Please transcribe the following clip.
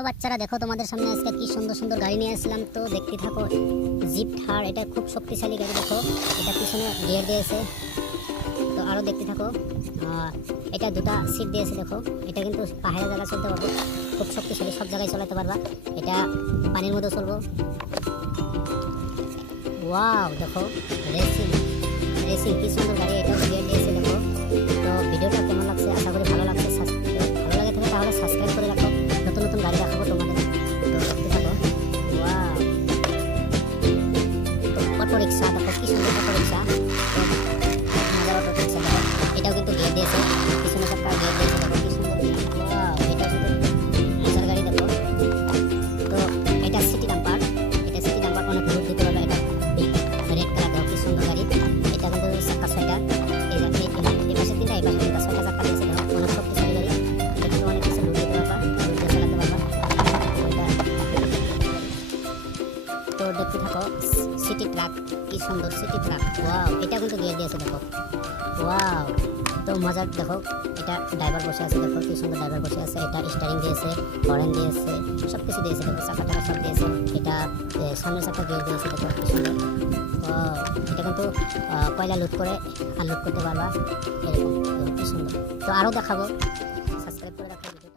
Hello বাচ্চারা, দেখো তোমাদের সামনে আজকে কি সুন্দর সুন্দর গাড়ি নিয়ে আসলাম। তো দেখতে থাকো। জিপ থার, এটা খুব শক্তিশালী গাড়ি। দেখো এটা পিছনে গিয়ার দিয়েছে। তো আরও দেখতে থাকো। এটা দুটা সিট দিয়েছে। দেখো এটা কিন্তু পাহাড়ের জায়গায় চলতে পারবো, খুব শক্তিশালী, সব জায়গায় চালাতে পারবা। এটা পানির মধ্যে চলবো। ওয়াও, দেখো রেসিং রেসিং কি সুন্দর গাড়ি। এটাও গিয়ার দিয়েছে। দেখো তো ভিডিওটা কেমন লাগছে, আশা করি ভালো লাগছে। ভালো লাগে থাকে তাহলে সাবস্ক্রাইব করে রাখো, নতুন নতুন গাড়ি দেখাবো তোমাদের। তো দেখতে থাকো। ওয়াও, তো অটো রিক্সা, দেখো কি সুন্দর অটো রিক্সা। তো মজার অটো রিক্সা। দেখো এটাও কিন্তু গিয়ার দিয়েছে, পিছনে চাকা গিয়ার দিয়েছে। দেখো কি সুন্দর। ওয়াও, এটাও কিন্তু মজার গাড়ি। দেখো তো এটা সিটি নাম্বার, অনেক দূর দিতে পারবে। এটা রেড কালার। দেখো কি সুন্দর গাড়ি। এটা কিন্তু চাকা ছয়টা, এই পাশে তিনটা, এই পাশে তিনটা, ছয়টা চাকা দিয়েছে। দেখো অনেক শক্তিশালী গাড়ি। এটা কিন্তু অনেক কিছু লুট দিতে পারবা, লুট দিয়ে চালাতে পারবা। তো দেখতে থাকো। সিটি ট্রাক, কি সুন্দর সিটি ট্রাক। ওয়াও, এটা কিন্তু গিয়ার দিয়েছে। দেখো ওয়াও, তো মজার। দেখো এটা ড্রাইভার বসে আছে। দেখো কি সুন্দর ড্রাইভার বসে আছে। এটা স্টারিং দিয়েছে, হর্ন দিয়েছে, সব কিছু দিয়েছে। দেখো চাকা টাকা সব দিয়েছে। এটা সামনের চাকা গিয়ার দিয়েছে। দেখো কি সুন্দর। ওয়াও, এটা কিন্তু কয়লা লুট করে আনলোড করতে পারবা, এরকম। তো কি সুন্দর। তো আরও দেখাবো, সাবস্ক্রাইব করে রাখো ভিডিও।